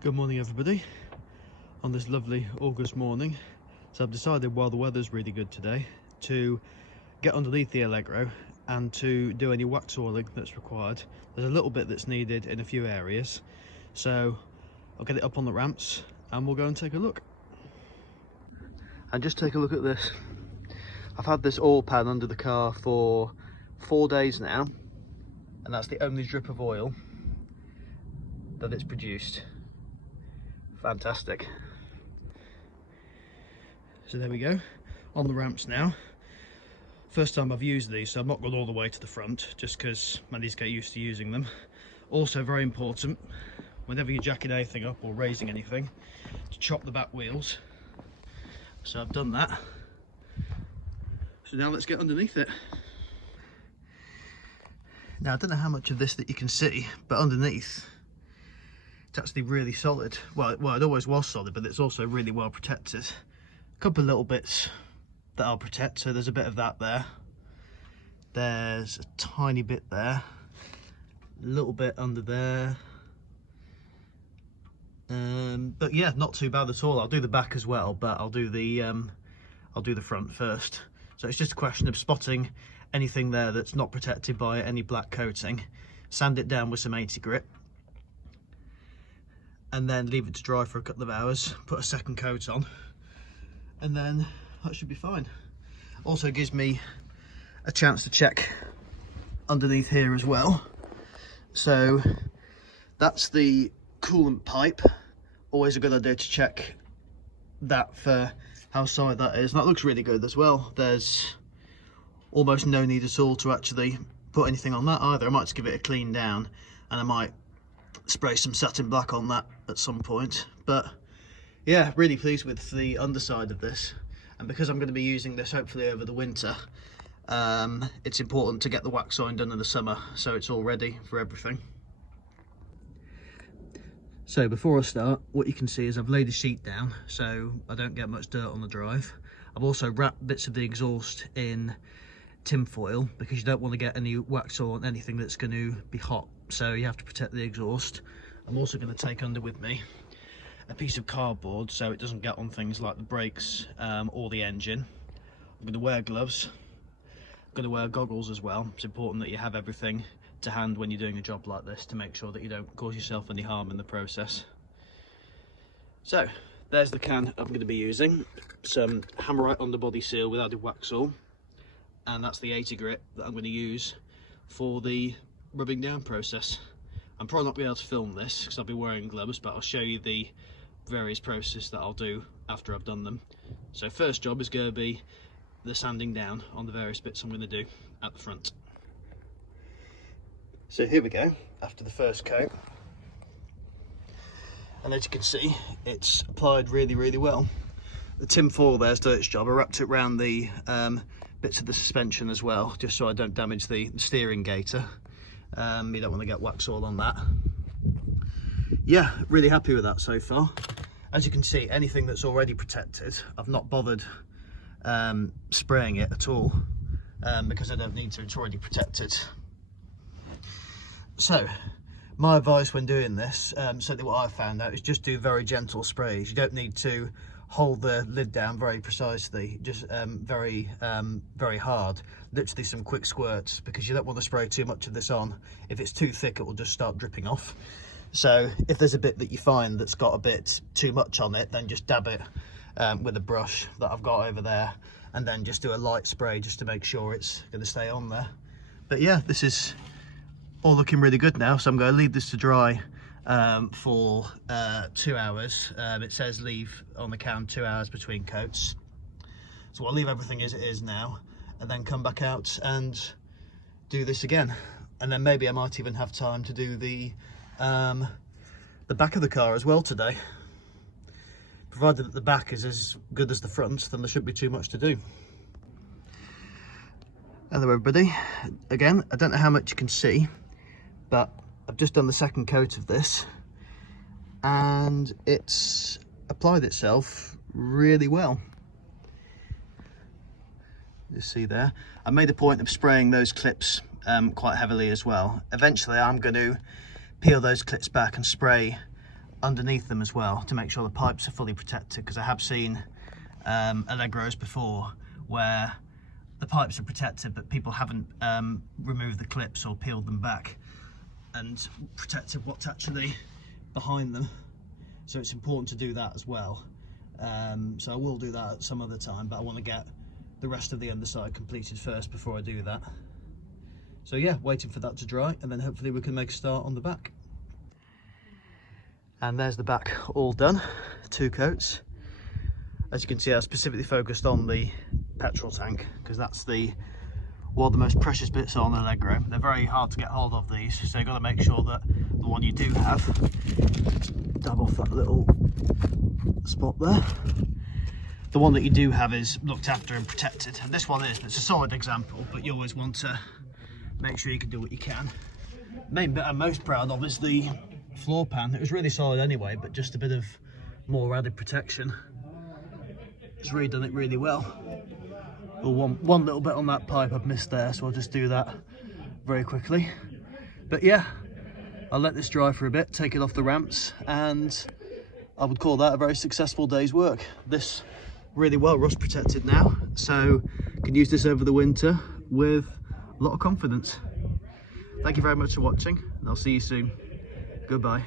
Good morning everybody, on this lovely August morning. So I've decided, while the weather's really good today, to get underneath the Allegro and to do any wax oiling that's required. There's a little bit that's needed in a few areas, so I'll get it up on the ramps and we'll go and take a look. And just take a look at this. I've had this oil pan under the car for 4 days now, and that's the only drip of oil that it's produced. Fantastic. So there we go, on the ramps now. First time I've used these, so I've not gone all the way to the front, just because I need to get used to using them. Also very important, whenever you're jacking anything up or raising anything, to chop the back wheels. So I've done that. So now let's get underneath it. Now I don't know how much of this that you can see, but underneath it's actually really solid. Well, it always was solid, but it's also really well protected. A couple of little bits that I'll protect. So there's a bit of that there. There's a tiny bit there. A little bit under there. But yeah, not too bad at all. I'll do the back as well, but I'll do the front first. So it's just a question of spotting anything there that's not protected by any black coating. Sand it down with some 80 grit. And then leave it to dry for a couple of hours, put a second coat on, and then that should be fine. Also gives me a chance to check underneath here as well. So that's the coolant pipe. Always a good idea to check that for how solid that is. And that looks really good as well. There's almost no need at all to actually put anything on that either. I might just give it a clean down, and I might spray some satin black on that at some point. But yeah, really pleased with the underside of this, and because I'm going to be using this hopefully over the winter, it's important to get the wax on done in the summer so it's all ready for everything. So before I start, what you can see is I've laid a sheet down so I don't get much dirt on the drive. I've also wrapped bits of the exhaust in tin foil because you don't want to get any wax on anything that's going to be hot, so you have to protect the exhaust. I'm also going to take under with me a piece of cardboard so it doesn't get on things like the brakes or the engine. I'm going to wear gloves. I'm going to wear goggles as well. It's important that you have everything to hand when you're doing a job like this to make sure that you don't cause yourself any harm in the process. So there's the can I'm going to be using. Some Hammerite underbody seal with added wax all, and that's the 80 grit that I'm going to use for the rubbing down process. I'm probably not going to be able to film this because I'll be wearing gloves, but I'll show you the various processes that I'll do after I've done them. So first job is going to be the sanding down on the various bits I'm going to do at the front. So here we go, after the first coat. And as you can see, it's applied really, really well. The tin foil there's done its job. I wrapped it around the bits of the suspension as well, just so I don't damage the steering gaiter. You don't want to get wax all on that. Yeah, really happy with that so far. As you can see, anything that's already protected, I've not bothered spraying it at all because I don't need to, it's already protected. So my advice when doing this, certainly what I've found out, is just do very gentle sprays. You don't need to hold the lid down very precisely, just very hard. Literally some quick squirts, because you don't want to spray too much of this on. If it's too thick, it will just start dripping off. So if there's a bit that you find that's got a bit too much on it, then just dab it with a brush that I've got over there, and then just do a light spray just to make sure it's going to stay on there. But yeah, this is all looking really good now, so I'm going to leave this to dry for 2 hours. It says leave on the can 2 hours between coats, so I'll leave everything as it is now and then come back out and do this again. And then maybe I might even have time to do the back of the car as well today. Provided that the back is as good as the front, then there shouldn't be too much to do. Hello everybody, again, I don't know how much you can see, but I've just done the second coat of this and it's applied itself really well. You see there, I made a point of spraying those clips quite heavily as well. Eventually I'm going to peel those clips back and spray underneath them as well to make sure the pipes are fully protected, because I have seen Allegros before where the pipes are protected but people haven't removed the clips or peeled them back and protected what's actually behind them. So it's important to do that as well. So I will do that at some other time, but I want to get the rest of the underside completed first before I do that. So yeah, waiting for that to dry, and then hopefully we can make a start on the back. And there's the back all done, 2 coats. As you can see, I specifically focused on the petrol tank because that's one of the most precious bits on Allegro. They're very hard to get hold of, these, so you've got to make sure that the one you do have, just dab off that little spot there, the one that you do have is looked after and protected, and this one is. It's a solid example, but you always want to make sure you can do what you can. The main bit I'm most proud of is the floor pan. It was really solid anyway, but just a bit of more added protection. It's really done it really well. Well, one little bit on that pipe I've missed there, so I'll just do that very quickly. But yeah, I'll let this dry for a bit, take it off the ramps, and I would call that a very successful day's work. This really well rust protected now, so can use this over the winter with a lot of confidence. Thank you very much for watching, and I'll see you soon. Goodbye.